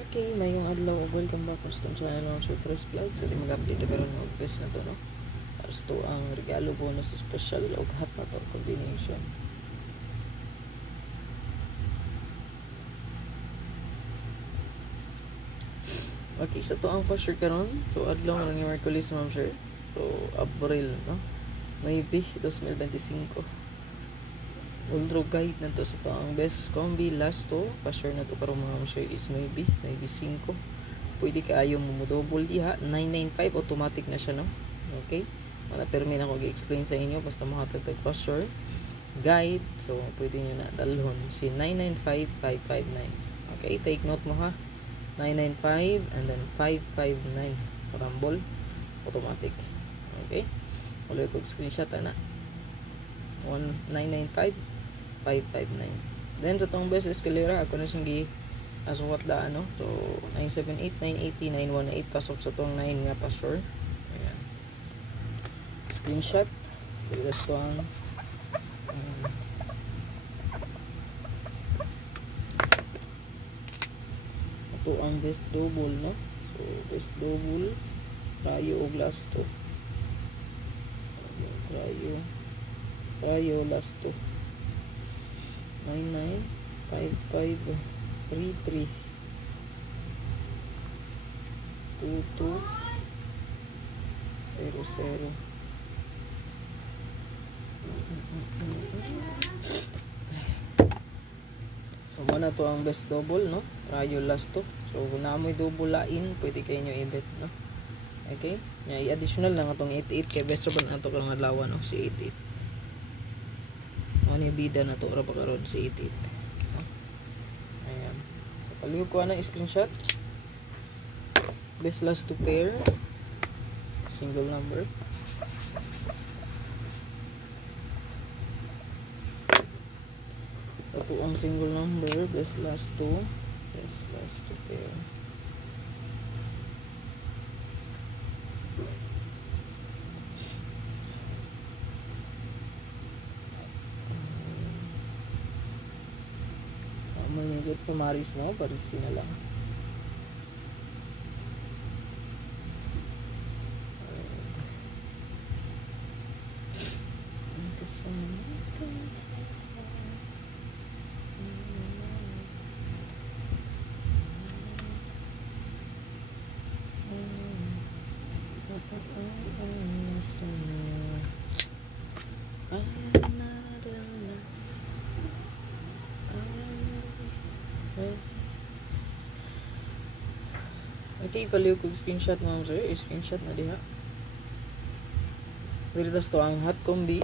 Okay, mayong adlaw ug welcome back sa itong channel ng Surprise Vlog. So, di mag-update karon ng best na to, no? Para to ang regalo bonus special o hot na to combination. Okay, sa to ang pa-share karon. So, adlaw ng Merkulis, ma'am sir. So, April, no? Maybe 2025. Ultra guide na to sa to ang best combi last to. Pa-share na to karon mga sir is maybe 5. Pwede kaayo mo double diha 995 automatic na siya, no? Okay, wala permi na ko gi-explain sa inyo basta makatagtag pa-share guide. So pwede nyo na dalhon si 995559. Okay, take note mo ha, 995 and then 559 rumble automatic. Okay, ulit ko screenshot na 1995 559. Then sa tong best escalera ako na siyang as what da ano, so 978, 980, 918 pasok sa tong 9 nga password. Ayan, screenshot bigas to ang ito ang best double, no? So best double rayo og last to rayo last to 995533 2200. So muna to ang best double, no? Rayo last to. So kung naamoy double lain, pwede kayo nyo i-bet, no? Okay, i-additional lang itong 88 kay best raban na ito kang adlaw, no? Si 88 ano yung bida na to, rapa karoon si 88. Ayan, so paliw ko na screenshot best last to pair single number. Ito ang single number best last to pair. Manigit pa Maris, no? Parisi na lang. Kasama ka. Okay, paliw ko screenshot mo sir. Screenshot na diha. Veritas to ang hot combi.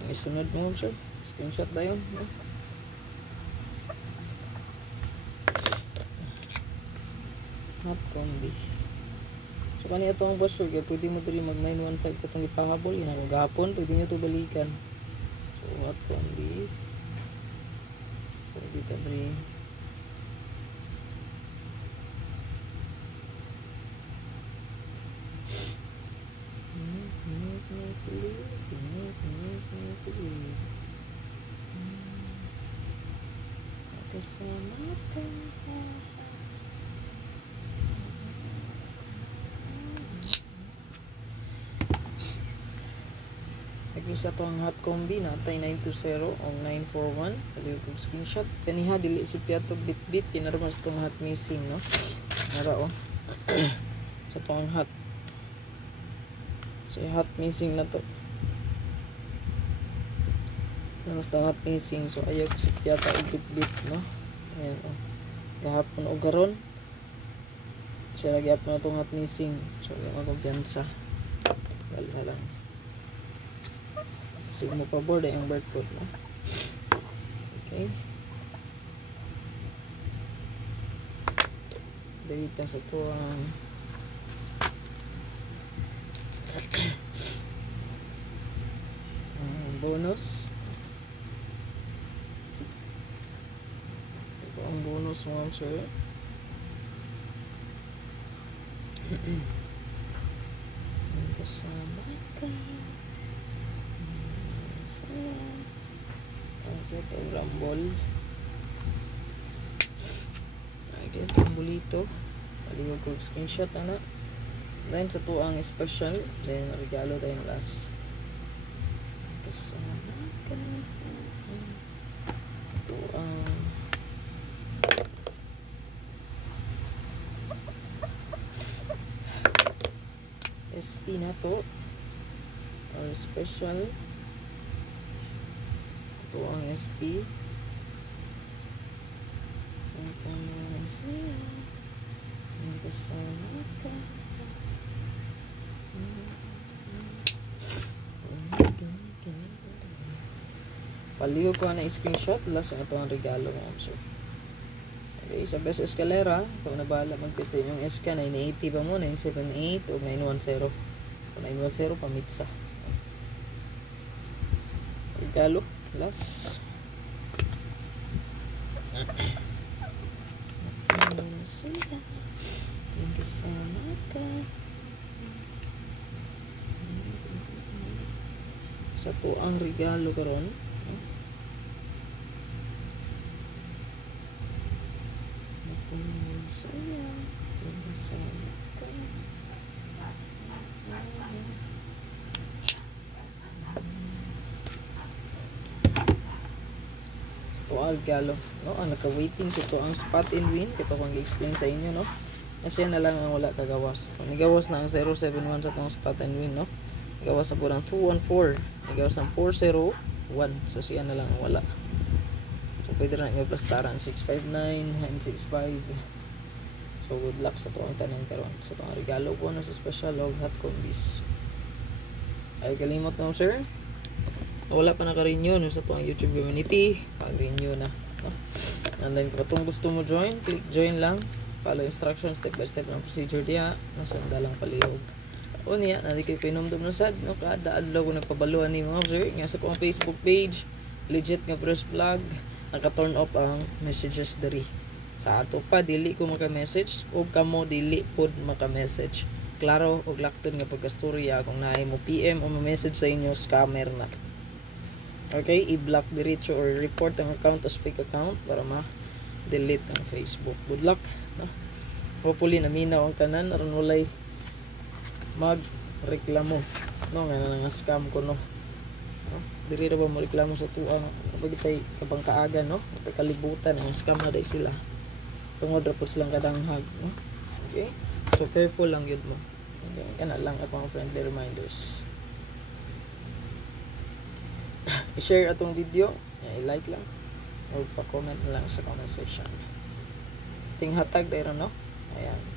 Ang isunod mo sir. Screenshot na yun. Hot combi. So kaniya to ang password kaya pwede mo diri mag 915 katong ipahabol. Yun ako gahapon. Pwede nyo to balikan. So hot combi. Pwede ta diri. Kasama ka. Nag-isa to ang hot combi na tay 920 o 941. Paliw ko screenshot. Kaniha dili si piato bit-bit. Kinarmas tong hot missing, no? Nara o. Sa to ang hot. So hot missing na to. Namas na hot missing. So ayaw ko si piata bit-bit, no? Ayan o. Gahapon o garon. Siya lagi na itong hot missing. So yung magagyansa. Gali na lang. Kasi mo pa board ay ang barcode, no? Okay. Delete na sa ito ang bonus. Ito ang bonus mo sir. Kasama ka. Ito rumble. Ito bulito. Paligog ko screenshot ana. Then sa to ang special, then regalo tayong last. Kasama ka. Ito ang SP na to or special. Ito ang SP. Kasama ka. Paliw ko na screenshot last ito ang regalo mo, sir. Okay, sa best escalera, kung nabahala magtitin yung SK 980 pa mo, 978 o 910. Kung 910 pamitsa. Regalo last. Kasama ka. Sa to ang regalo karon. Saya kasama ka. Sa to ang regalo, no? Ang naka-waiting sa to ang spot and win. Ito kong i-explain sa inyo, no? Kasi na lang ang wala kagawas. So, nigawas na ang 071 sa itong spot and win, no? Nigawas na po ng 214. Nigawas ng 401. So, siya na lang ang wala. So, pwede na nyo plastaran 659 and 65. So, good luck sa itong tanong karon. Sa itong regalo po na sa special log hot combis. Ay, kalimot na sir. Wala pa naka-renew no, sa itong YouTube community. Pag-renew na. No? And then, kung gusto mo join, click join lang. Follow instructions step by step ng procedure diya. Nasa dalang palihog. O niya, nadi kayo pinumdum na sad. No? Kada adlaw ko nagpabaluan ni mga sir. Nga sa kong Facebook page. Legit nga press vlog. Naka-turn off ang messages dari. Sa ato pa, dili ko maka-message. O kamo, dili po maka-message. Klaro, o lakton nga pagkastorya. Kung naay mo PM o message sa inyo, scammer na. Okay, i-block diretso or report ang account as fake account para ma-delete ang Facebook. Good luck. No? Hopefully naminaw ang tanan aron walay magreklamo no nga nga scam ko no, diri ra ba mo reklamo sa tuang pagitay kabang kaaga no kalibutan ang scam na dai sila tungod ra pud silang kadanghag no. Okay, so careful lang yun mo. Okay, kana lang akong friendly reminders. I-share atong video, i-like lang o pa-comment na lang sa comment section. Ting hatag dahil no? Ayan.